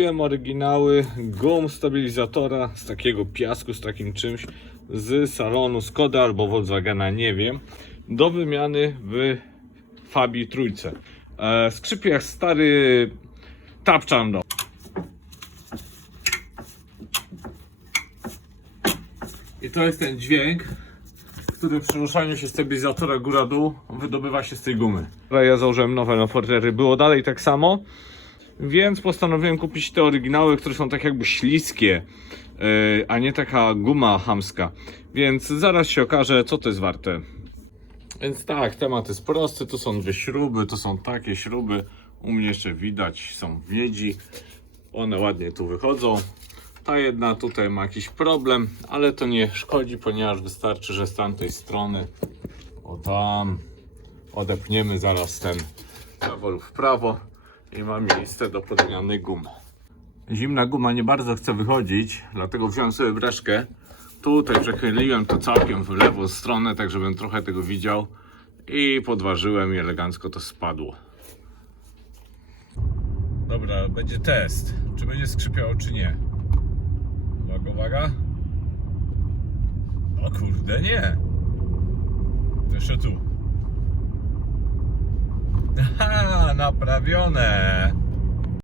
Kupiłem oryginały gum stabilizatora z takiego piasku, z takim czymś z salonu Skoda albo Volkswagena, nie wiem, do wymiany w Fabii trójce. E, jak stary tapczan do. I to jest ten dźwięk, który przy ruszaniu się stabilizatora góra-dół wydobywa się z tej gumy. Ja założyłem nowe Lefortery, było dalej tak samo, więc postanowiłem kupić te oryginały, które są tak jakby śliskie, yy, a nie taka guma hamska. Więc zaraz się okaże, co to jest warte. Więc tak, temat jest prosty, tu są dwie śruby, to są takie śruby, u mnie jeszcze widać, są w miedzi, one ładnie tu wychodzą. Ta jedna tutaj ma jakiś problem, ale to nie szkodzi, ponieważ wystarczy, że z tamtej strony, o tam, odepniemy zaraz ten zawór w prawo i mam miejsce do podmiany gumy. Zimna guma nie bardzo chce wychodzić, dlatego wziąłem sobie breszkę. Tutaj przechyliłem to całkiem w lewą stronę, tak żebym trochę tego widział i podważyłem i elegancko to spadło. Dobra, będzie test. Czy będzie skrzypiało, czy nie? Uwaga, uwaga. O kurde, nie. Jeszcze tu. Aha, naprawione.